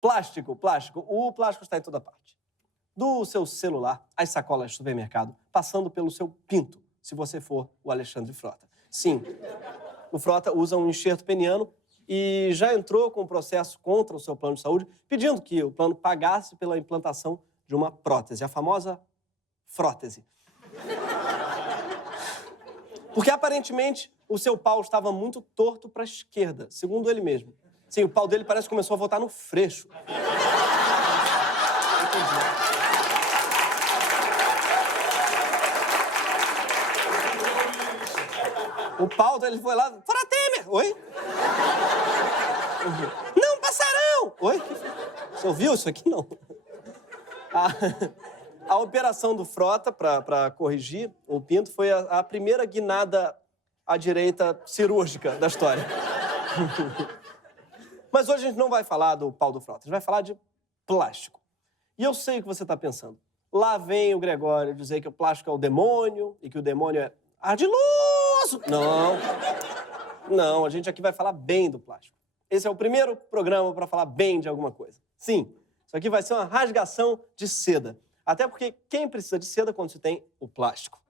Plástico, plástico. O plástico está em toda parte. Do seu celular, às sacolas de supermercado, passando pelo seu pinto, se você for o Alexandre Frota. Sim, o Frota usa um enxerto peniano e já entrou com um processo contra o seu plano de saúde, pedindo que o plano pagasse pela implantação de uma prótese, a famosa frótese. Porque, aparentemente, o seu pau estava muito torto para a esquerda, segundo ele mesmo. Sim, o pau dele parece que começou a voltar no freixo. O pau dele foi lá... Fora Temer! Oi? Não, passarão! Oi? Você ouviu isso aqui? Não. A operação do Frota para corrigir o pinto foi a primeira guinada à direita cirúrgica da história. Mas hoje a gente não vai falar do pau do Frota, a gente vai falar de plástico. E eu sei o que você está pensando. Lá vem o Gregório dizer que o plástico é o demônio e que o demônio é ardiloso. Não, a gente aqui vai falar bem do plástico. Esse é o primeiro programa para falar bem de alguma coisa. Sim, isso aqui vai ser uma rasgação de seda. Até porque quem precisa de seda quando se tem o plástico?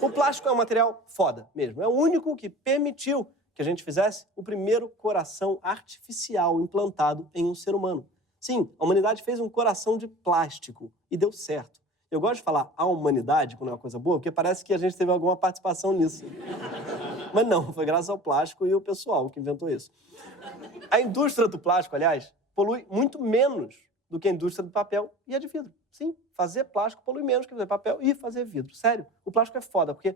O plástico é um material foda mesmo. É o único que permitiu que a gente fizesse o primeiro coração artificial implantado em um ser humano. Sim, a humanidade fez um coração de plástico e deu certo. Eu gosto de falar a humanidade quando é uma coisa boa, porque parece que a gente teve alguma participação nisso. Mas não, foi graças ao plástico e o pessoal que inventou isso. A indústria do plástico, aliás, polui muito menos do que a indústria do papel e a de vidro. Sim, fazer plástico polui menos que fazer papel e fazer vidro. Sério, o plástico é foda, porque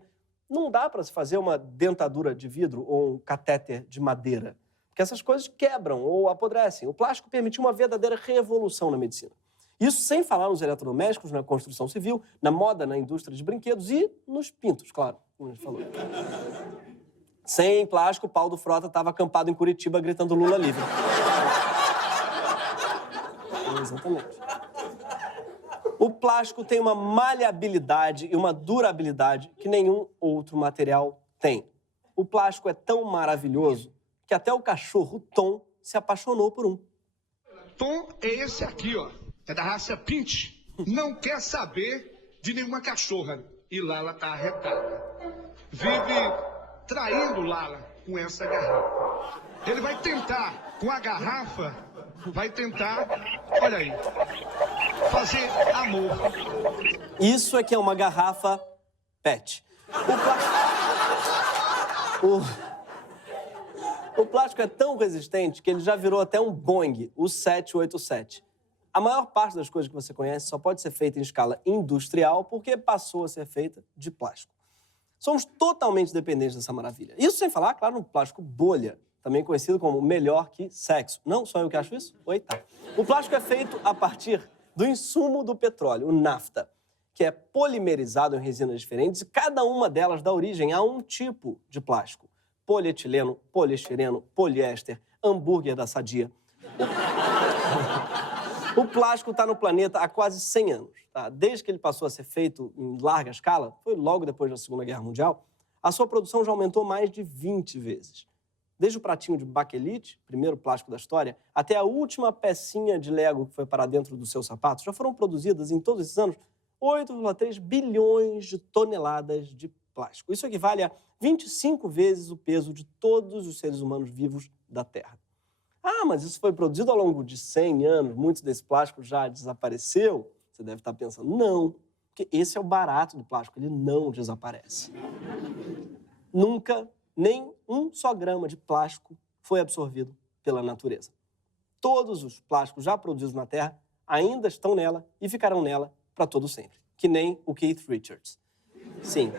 não dá para se fazer uma dentadura de vidro ou um catéter de madeira, porque essas coisas quebram ou apodrecem. O plástico permitiu uma verdadeira revolução na medicina. Isso sem falar nos eletrodomésticos, na construção civil, na moda, na indústria de brinquedos e nos pintos, claro, como a gente falou. Sem plástico, o pau do Frota estava acampado em Curitiba gritando Lula livre. Exatamente. O plástico tem uma maleabilidade e uma durabilidade que nenhum outro material tem. O plástico é tão maravilhoso que até o cachorro Tom se apaixonou por um. Tom é esse aqui, ó. É da raça Pinch. Não quer saber de nenhuma cachorra. E Lala tá arretada. Vive traindo Lala com essa garrafa. Ele vai tentar, com a garrafa, olha aí, fazer amor. Isso é que é uma garrafa PET. O plástico é tão resistente que ele já virou até um Boeing, o 787. A maior parte das coisas que você conhece só pode ser feita em escala industrial porque passou a ser feita de plástico. Somos totalmente dependentes dessa maravilha. Isso sem falar, claro, no plástico bolha, também conhecido como melhor que sexo. Não, só eu que acho isso? Oi, tá. O plástico é feito a partir do insumo do petróleo, o nafta, que é polimerizado em resinas diferentes e cada uma delas dá origem a um tipo de plástico. Polietileno, poliestireno, poliéster, hambúrguer da Sadia. O plástico está no planeta há quase 100 anos. Tá? Desde que ele passou a ser feito em larga escala, foi logo depois da Segunda Guerra Mundial, a sua produção já aumentou mais de 20 vezes. Desde o pratinho de baquelite, primeiro plástico da história, até a última pecinha de Lego que foi para dentro do seu sapato, já foram produzidas em todos esses anos 8,3 bilhões de toneladas de plástico. Isso equivale a 25 vezes o peso de todos os seres humanos vivos da Terra. Ah, mas isso foi produzido ao longo de 100 anos, muito desse plástico já desapareceu? Você deve estar pensando, não, porque esse é o barato do plástico, ele não desaparece. Nunca, nem um só grama de plástico foi absorvido pela natureza. Todos os plásticos já produzidos na Terra ainda estão nela e ficarão nela para todo sempre, que nem o Keith Richards. Sim.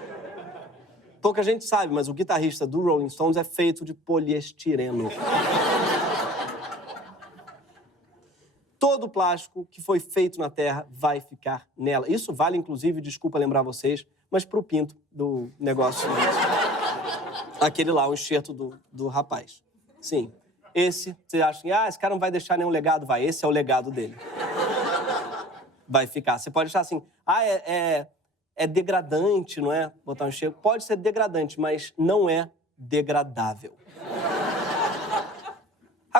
Pouca gente sabe, mas o guitarrista do Rolling Stones é feito de poliestireno. Todo o plástico que foi feito na Terra vai ficar nela. Isso vale, inclusive, desculpa lembrar vocês, mas pro pinto do negócio. Aquele lá, o enxerto do rapaz. Sim. Esse, você acha que, esse cara não vai deixar nenhum legado? Vai, esse é o legado dele. Vai ficar. Você pode achar assim, é degradante, não é? Botar um enxerto. Pode ser degradante, mas não é degradável.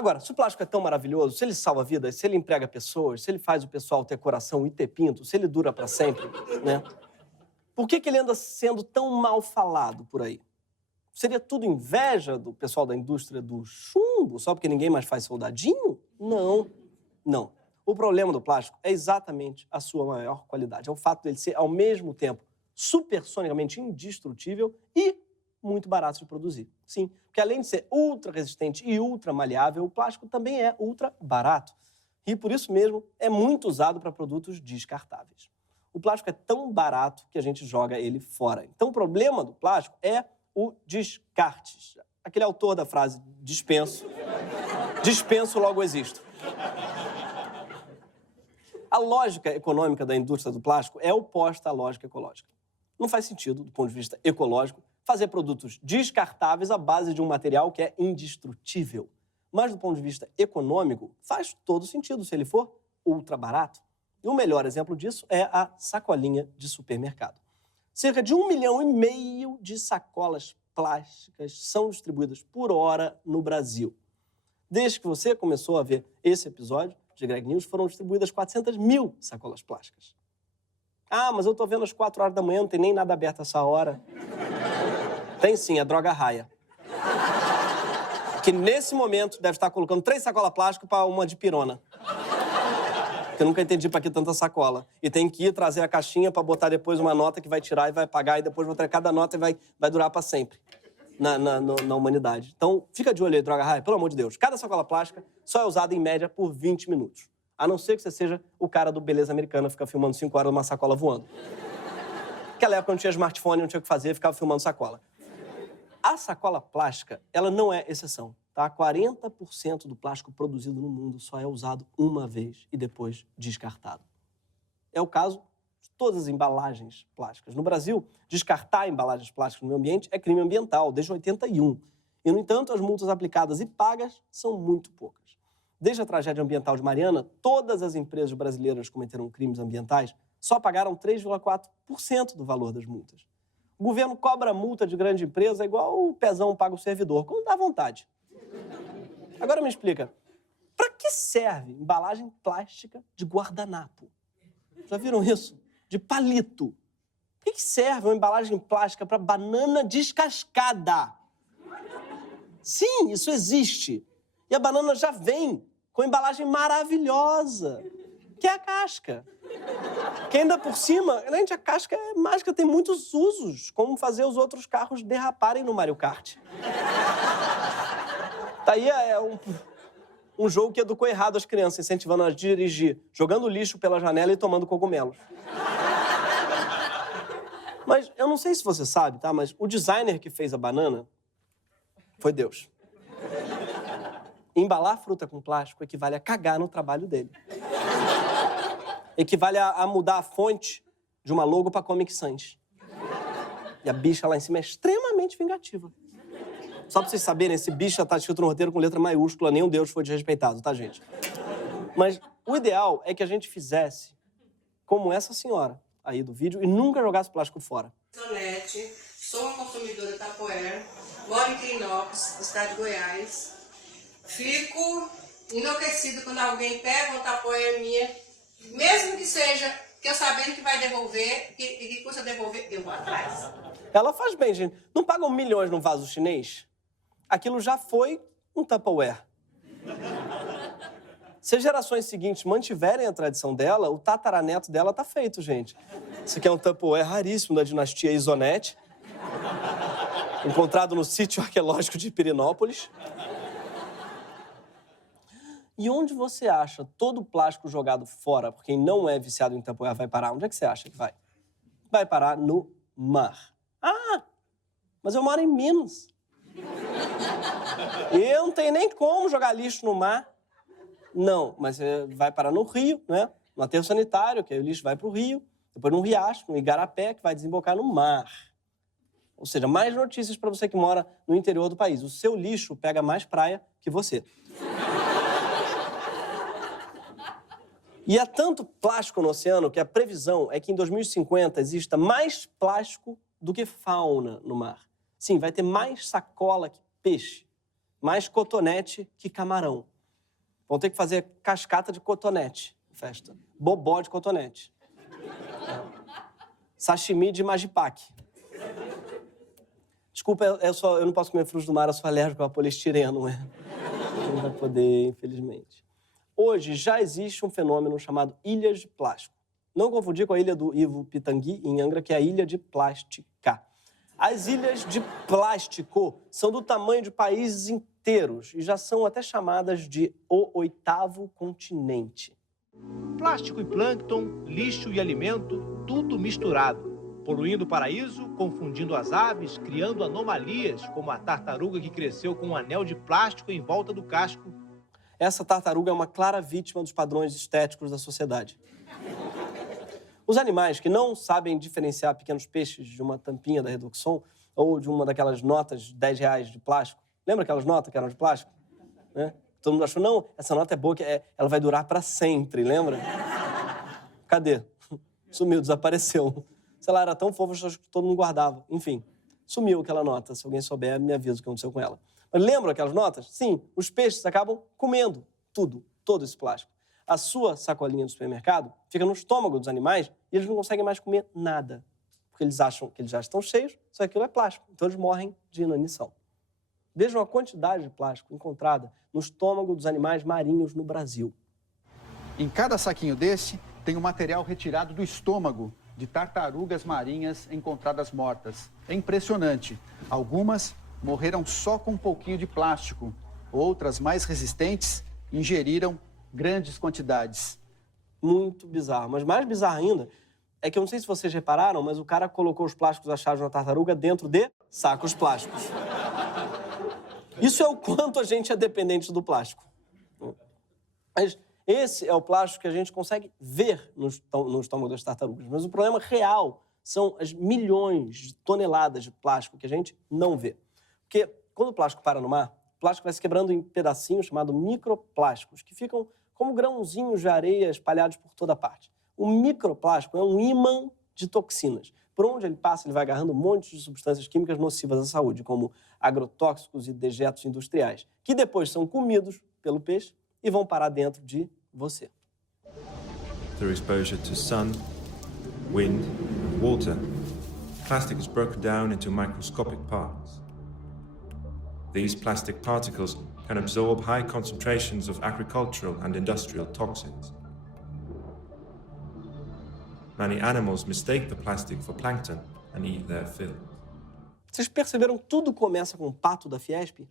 Agora, se o plástico é tão maravilhoso, se ele salva vidas, se ele emprega pessoas, se ele faz o pessoal ter coração e ter pinto, se ele dura para sempre, né? Por que ele anda sendo tão mal falado por aí? Seria tudo inveja do pessoal da indústria do chumbo, só porque ninguém mais faz soldadinho? Não, não. O problema do plástico é exatamente a sua maior qualidade. É o fato dele ser, ao mesmo tempo, supersonicamente indestrutível e muito barato de produzir. Sim, porque além de ser ultra resistente e ultra maleável, o plástico também é ultra barato. E por isso mesmo é muito usado para produtos descartáveis. O plástico é tão barato que a gente joga ele fora. Então o problema do plástico é o descarte. Aquele autor da frase dispenso, logo existo. A lógica econômica da indústria do plástico é oposta à lógica ecológica. Não faz sentido, do ponto de vista ecológico, fazer produtos descartáveis à base de um material que é indestrutível. Mas, do ponto de vista econômico, faz todo sentido se ele for ultra barato. E o melhor exemplo disso é a sacolinha de supermercado. Cerca de 1,5 milhão de sacolas plásticas são distribuídas por hora no Brasil. Desde que você começou a ver esse episódio de Greg News, foram distribuídas 400 mil sacolas plásticas. Ah, mas eu tô vendo às 4 horas da manhã, não tem nem nada aberto essa hora. Tem sim, a Droga Raia. Que nesse momento deve estar colocando 3 sacolas plásticas para uma de pirona. Que eu nunca entendi para que tanta sacola. E tem que ir trazer a caixinha para botar depois uma nota que vai tirar e vai pagar, e depois botar cada nota e vai durar para sempre na humanidade. Então, fica de olho aí, Droga Raia, pelo amor de Deus. Cada sacola plástica só é usada em média por 20 minutos. A não ser que você seja o cara do Beleza Americana, fica filmando 5 horas numa sacola voando. Naquela época não tinha smartphone, não tinha o que fazer, ficava filmando sacola. A sacola plástica, ela não é exceção, tá? 40% do plástico produzido no mundo só é usado uma vez e depois descartado. É o caso de todas as embalagens plásticas. No Brasil, descartar embalagens plásticas no meio ambiente é crime ambiental, desde 81. E, no entanto, as multas aplicadas e pagas são muito poucas. Desde a tragédia ambiental de Mariana, todas as empresas brasileiras que cometeram crimes ambientais só pagaram 3,4% do valor das multas. O governo cobra multa de grande empresa igual o pezão paga o servidor, quando dá vontade. Agora me explica, para que serve embalagem plástica de guardanapo? Já viram isso? De palito. Para que serve uma embalagem plástica para banana descascada? Sim, isso existe. E a banana já vem com embalagem maravilhosa, que é a casca. Que ainda por cima, gente, a casca é mágica, tem muitos usos, como fazer os outros carros derraparem no Mario Kart. Daí é um jogo que educou errado as crianças, incentivando a dirigir, jogando lixo pela janela e tomando cogumelos. Mas eu não sei se você sabe, tá? Mas o designer que fez a banana foi Deus. Embalar fruta com plástico equivale a cagar no trabalho dele. Equivale a mudar a fonte de uma logo para Comic Sans. E a bicha lá em cima é extremamente vingativa. Só pra vocês saberem, esse bicha tá escrito no roteiro com letra maiúscula, nenhum Deus foi desrespeitado, tá, gente? Mas o ideal é que a gente fizesse como essa senhora aí do vídeo e nunca jogasse plástico fora. Sonete, sou uma consumidora Tupperware, moro em Clinópolis, estado de Goiás. Fico enlouquecido quando alguém pega uma Tupperware minha, mesmo que seja que eu sabendo que vai devolver, que custa devolver, eu vou atrás. Ela faz bem, gente. Não pagam milhões num vaso chinês? Aquilo já foi um Tupperware. Se as gerações seguintes mantiverem a tradição dela, o tataraneto dela tá feito, gente. Esse aqui é um Tupperware raríssimo da dinastia Isonete, encontrado no sítio arqueológico de Pirinópolis. E onde você acha todo o plástico jogado fora por quem não é viciado em Tupperware vai parar? Onde é que você acha que vai? Vai parar no mar. Ah, mas eu moro em Minas. Eu não tenho nem como jogar lixo no mar. Não, mas vai parar no rio, né? No aterro sanitário, que aí o lixo vai para o rio, depois no riacho, no igarapé, que vai desembocar no mar. Ou seja, mais notícias para você que mora no interior do país. O seu lixo pega mais praia que você. E há tanto plástico no oceano que a previsão é que em 2050 exista mais plástico do que fauna no mar. Sim, vai ter mais sacola que peixe, mais cotonete que camarão. Vão ter que fazer cascata de cotonete, festa. Bobó de cotonete. Sashimi de magipaque. Desculpa, eu não posso comer frutos do mar, eu sou alérgico a poliestireno, né? Não vai poder, infelizmente. Hoje já existe um fenômeno chamado ilhas de plástico. Não confundir com a ilha do Ivo Pitangui, em Angra, que é a ilha de plástica. As ilhas de plástico são do tamanho de países inteiros e já são até chamadas de o 8º continente. Plástico e plâncton, lixo e alimento, tudo misturado. Poluindo o paraíso, confundindo as aves, criando anomalias, como a tartaruga que cresceu com um anel de plástico em volta do casco. Essa tartaruga é uma clara vítima dos padrões estéticos da sociedade. Os animais que não sabem diferenciar pequenos peixes de uma tampinha da Redoxon ou de uma daquelas notas de R$10 de plástico. Lembra aquelas notas que eram de plástico? Né? Todo mundo achou, não, essa nota é boa, ela vai durar para sempre, lembra? Cadê? Sumiu, desapareceu. Sei lá, era tão fofa que todo mundo guardava. Enfim, sumiu aquela nota. Se alguém souber, me avisa o que aconteceu com ela. Mas lembram aquelas notas? Sim, os peixes acabam comendo tudo, todo esse plástico. A sua sacolinha do supermercado fica no estômago dos animais e eles não conseguem mais comer nada. Porque eles acham que eles já estão cheios, só que aquilo é plástico. Então eles morrem de inanição. Vejam a quantidade de plástico encontrada no estômago dos animais marinhos no Brasil. Em cada saquinho desse, tem um material retirado do estômago de tartarugas marinhas encontradas mortas. É impressionante. Algumas morreram só com um pouquinho de plástico. Outras, mais resistentes, ingeriram grandes quantidades. Muito bizarro. Mas mais bizarro ainda é que eu não sei se vocês repararam, mas o cara colocou os plásticos achados na tartaruga dentro de sacos plásticos. Isso é o quanto a gente é dependente do plástico. Mas esse é o plástico que a gente consegue ver no estômago das tartarugas. Mas o problema real são as milhões de toneladas de plástico que a gente não vê. Porque quando o plástico para no mar, o plástico vai se quebrando em pedacinhos chamados microplásticos, que ficam como grãozinhos de areia espalhados por toda parte. O microplástico é um ímã de toxinas. Por onde ele passa, ele vai agarrando um monte de substâncias químicas nocivas à saúde, como agrotóxicos e dejetos industriais, que depois são comidos pelo peixe e vão parar dentro de você. Through exposure to sun, wind, and water, plastic is broken down into microscopic parts. These plastic particles can absorb high concentrations of agricultural and industrial toxins. Many animals mistake the plastic for plankton and eat their fill. Vocês perceberam que tudo começa com o pato da Fiesp?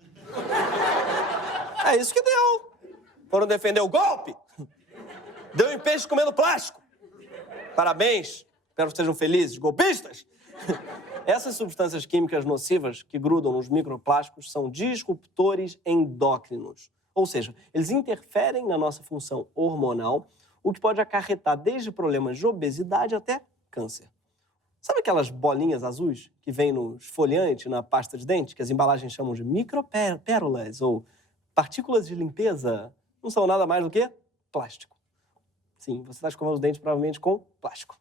É isso que deu. Foram defender o golpe. Deu em peixe comendo plástico. Parabéns. Espero que sejam felizes, golpistas. Essas substâncias químicas nocivas que grudam nos microplásticos são disruptores endócrinos. Ou seja, eles interferem na nossa função hormonal, o que pode acarretar desde problemas de obesidade até câncer. Sabe aquelas bolinhas azuis que vêm no esfoliante, na pasta de dente, que as embalagens chamam de micropérolas ou partículas de limpeza? Não são nada mais do que plástico. Sim, você está escovando os dentes provavelmente com plástico.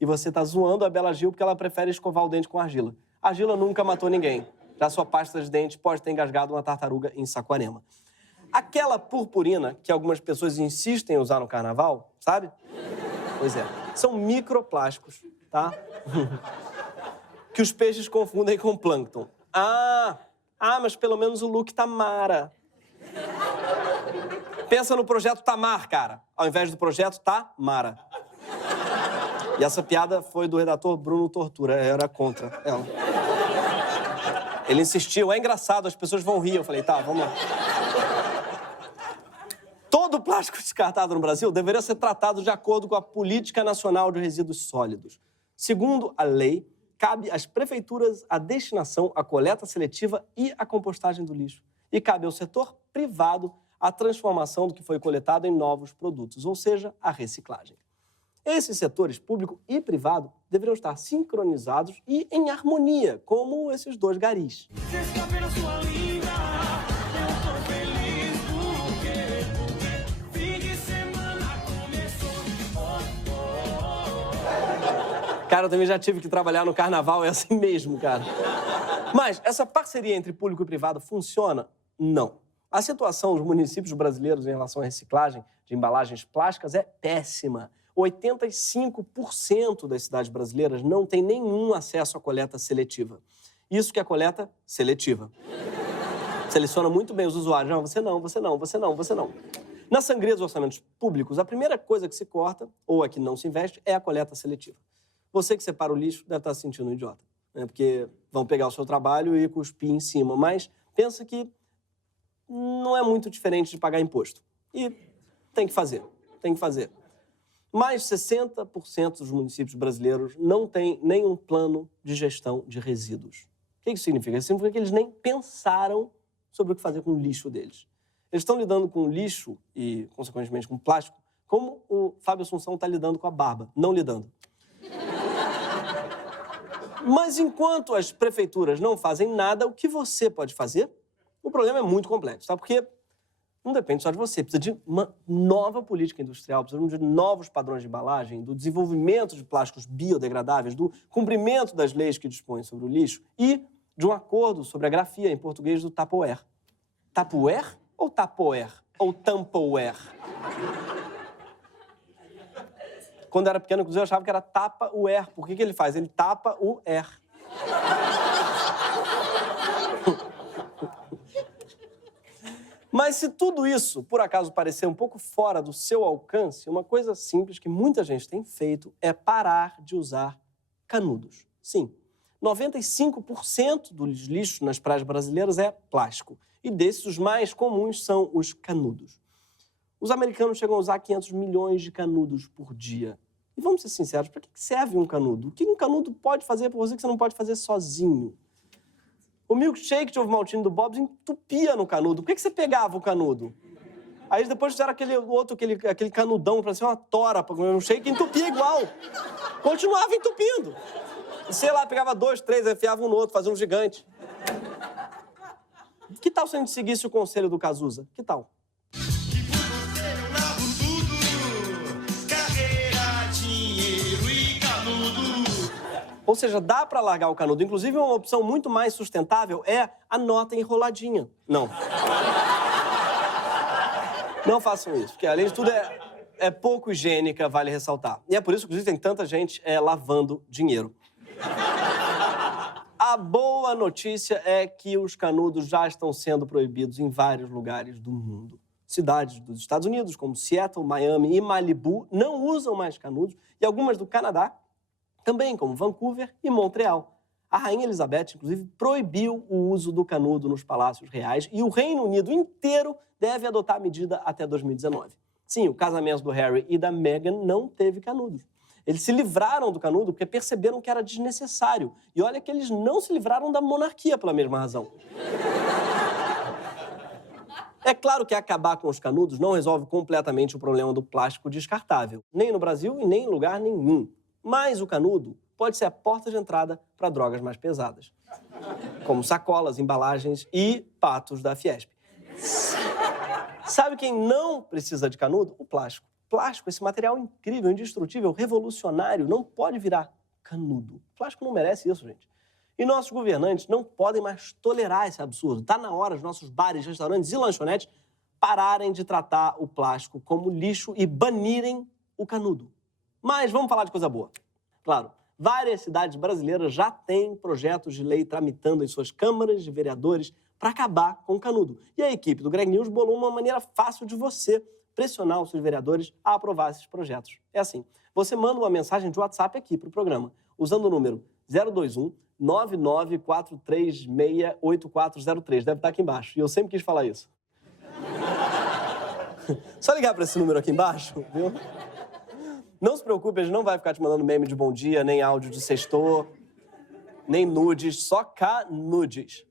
E você está zoando a Bela Gil porque ela prefere escovar o dente com argila. A argila nunca matou ninguém. Já sua pasta de dente pode ter engasgado uma tartaruga em Saquarema. Aquela purpurina que algumas pessoas insistem em usar no carnaval, sabe? Pois é, são microplásticos, tá? Que os peixes confundem com plâncton. Mas pelo menos o look tá mara. Pensa no projeto Tamar, cara. Ao invés do projeto Tamara. E essa piada foi do redator Bruno Tortura. Eu era contra ela. Ele insistiu. É engraçado, as pessoas vão rir. Eu falei, tá, vamos lá. Todo plástico descartado no Brasil deveria ser tratado de acordo com a Política Nacional de Resíduos Sólidos. Segundo a lei, cabe às prefeituras a destinação, a coleta seletiva e a compostagem do lixo. E cabe ao setor privado a transformação do que foi coletado em novos produtos, ou seja, a reciclagem. Esses setores, público e privado, deveriam estar sincronizados e em harmonia, como esses dois garis. Cara, eu também já tive que trabalhar no carnaval, é assim mesmo, cara. Mas essa parceria entre público e privado funciona? Não. A situação dos municípios brasileiros em relação à reciclagem de embalagens plásticas é péssima. 85% das cidades brasileiras não têm nenhum acesso à coleta seletiva. Isso que é coleta seletiva. Seleciona muito bem os usuários. Não, você não, você não, você não, você não. Na sangria dos orçamentos públicos, a primeira coisa que se corta, ou a que não se investe, é a coleta seletiva. Você que separa o lixo deve estar se sentindo um idiota, né? Porque vão pegar o seu trabalho e cuspir em cima. Mas pensa que não é muito diferente de pagar imposto. E tem que fazer, tem que fazer. Mais de 60% dos municípios brasileiros não têm nenhum plano de gestão de resíduos. O que isso significa? Isso significa que eles nem pensaram sobre o que fazer com o lixo deles. Eles estão lidando com lixo e, consequentemente, com plástico, como o Fábio Assunção está lidando com a barba, não lidando. Mas enquanto as prefeituras não fazem nada, o que você pode fazer? O problema é muito complexo, tá? Porque não depende só de você. Precisa de uma nova política industrial, precisa de novos padrões de embalagem, do desenvolvimento de plásticos biodegradáveis, do cumprimento das leis que dispõem sobre o lixo e de um acordo sobre a grafia em português do Tupperware. Tupperware ou Tupperware? Ou Tupperware? Quando eu era pequeno, inclusive, eu achava que era tapa-o-er. Por que ele faz? Ele tapa o er. Mas se tudo isso, por acaso, parecer um pouco fora do seu alcance, uma coisa simples que muita gente tem feito é parar de usar canudos. Sim, 95% dos lixos nas praias brasileiras é plástico. E desses, os mais comuns são os canudos. Os americanos chegam a usar 500 milhões de canudos por dia. E vamos ser sinceros, para que serve um canudo? O que um canudo pode fazer por você que você não pode fazer sozinho? O milkshake de ovo maltine do Bob's entupia no canudo. Por que você pegava o canudo? Aí depois fizeram aquele canudão para ser uma tora para comer um shake e entupia igual. Continuava entupindo. E, sei lá, pegava 2, 3, enfiava um no outro, fazia um gigante. Que tal se a gente seguisse o conselho do Cazuza? Que tal? Ou seja, dá para largar o canudo. Inclusive, uma opção muito mais sustentável é a nota enroladinha. Não. Não façam isso, porque, além de tudo, é pouco higiênica, vale ressaltar. E é por isso, inclusive, tem tanta gente lavando dinheiro. A boa notícia é que os canudos já estão sendo proibidos em vários lugares do mundo. Cidades dos Estados Unidos, como Seattle, Miami e Malibu, não usam mais canudos, e algumas do Canadá também, como Vancouver e Montreal. A Rainha Elizabeth, inclusive, proibiu o uso do canudo nos palácios reais e o Reino Unido inteiro deve adotar a medida até 2019. Sim, o casamento do Harry e da Meghan não teve canudos. Eles se livraram do canudo porque perceberam que era desnecessário. E olha que eles não se livraram da monarquia pela mesma razão. É claro que acabar com os canudos não resolve completamente o problema do plástico descartável. Nem no Brasil e nem em lugar nenhum. Mas o canudo pode ser a porta de entrada para drogas mais pesadas, como sacolas, embalagens e patos da Fiesp. Sabe quem não precisa de canudo? O plástico. Plástico, esse material incrível, indestrutível, revolucionário, não pode virar canudo. O plástico não merece isso, gente. E nossos governantes não podem mais tolerar esse absurdo. Está na hora dos nossos bares, restaurantes e lanchonetes pararem de tratar o plástico como lixo e banirem o canudo. Mas vamos falar de coisa boa. Claro, várias cidades brasileiras já têm projetos de lei tramitando em suas câmaras de vereadores para acabar com o canudo. E a equipe do Greg News bolou uma maneira fácil de você pressionar os seus vereadores a aprovar esses projetos. É assim, você manda uma mensagem de WhatsApp aqui para o programa, usando o número 021 994368403. Deve estar aqui embaixo, e eu sempre quis falar isso. Só ligar para esse número aqui embaixo, viu? Não se preocupe, a gente não vai ficar te mandando meme de bom dia, nem áudio de sextor, nem nudes, só canudes.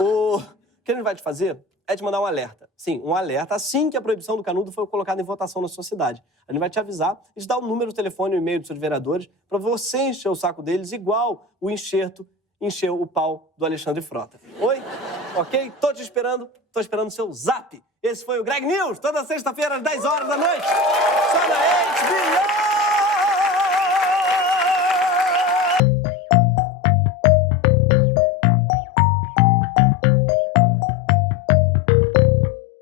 O que a gente vai te fazer é te mandar um alerta. Sim, um alerta assim que a proibição do canudo for colocada em votação na sua cidade. A gente vai te avisar e te dar o número, o telefone e o e-mail dos seus vereadores para você encher o saco deles igual o enxerto encheu o pau do Alexandre Frota. Oi? Ok? Tô esperando o seu zap. Esse foi o Greg News, toda sexta-feira às 10 horas da noite. Só na HBO!